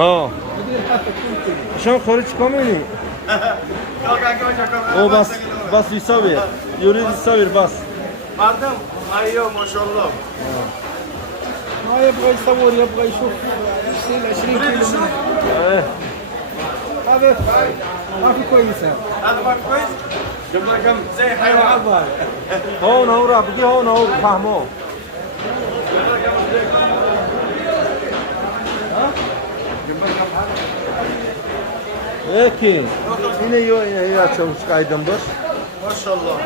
آه شلون خارج كاملي او بس يصور يريد يصور بس مردم ايوه ما شاء الله ما يبغى يصور يبغى يشوف يشيل 20 كيلو منه. ايه هذا ما في كويسه. هذا ما كويس جاب لك كم زي حيوان هون هو راح بدي هون هو فهموه هيك هنا يا شو قاعدين بس ما شاء الله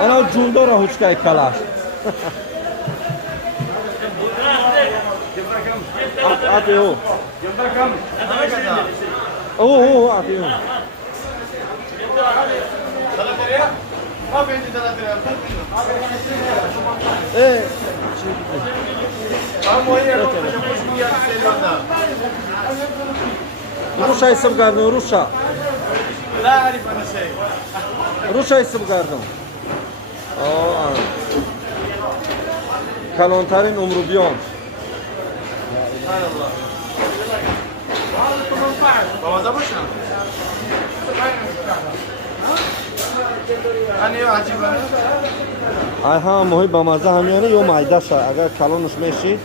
انا جولدا راهو شكاي كلاش اعطي هو جاب لك كم هو اعطي هو 3 ريال ما في عندي 3 ريال ايه هم هي روح مش روشا يسب قاردن روشا لا اعرف انا شيء روشا يسب قاردن اه کلانترین امروبیان سبحان الله بوازه باشم hani عجیبه ها ماهی با مزه همیانه یا معده شه اگر کلانش میشی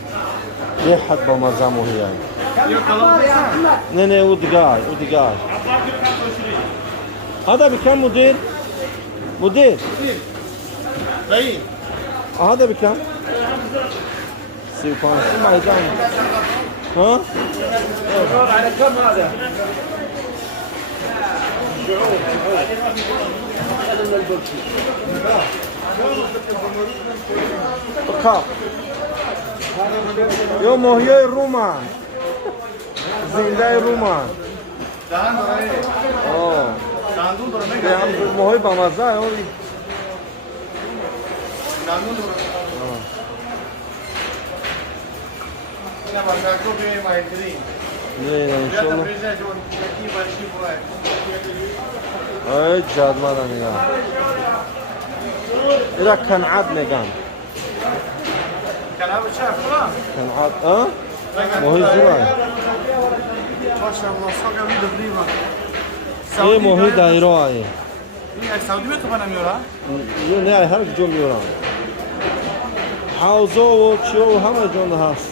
یه حد با مزه ماهی هست یا kalan نه نه او دیگه هذا بكم مدير مدير dayı هذا بكم 35 ميدان ها على كم هذا؟ بخاف يوم ماهی رومان زنده رومان dağın orayı آه dandun durana به هم geldi ماهی با مزه هست dandun durana yine başaklı bir maydiri نه نه ya da انشالله bize çok iyi başı bu ay ای جادما را نگاه ایرا کنعاد میگن kana bıçak falan کنعاد اه ماهی زورای maşallah soka bir dövri var این ماهی دایره آیه niye Saudi mi kapanamıyor ha یه نه هر کجا میورن حوضا و چیا و همه جان هست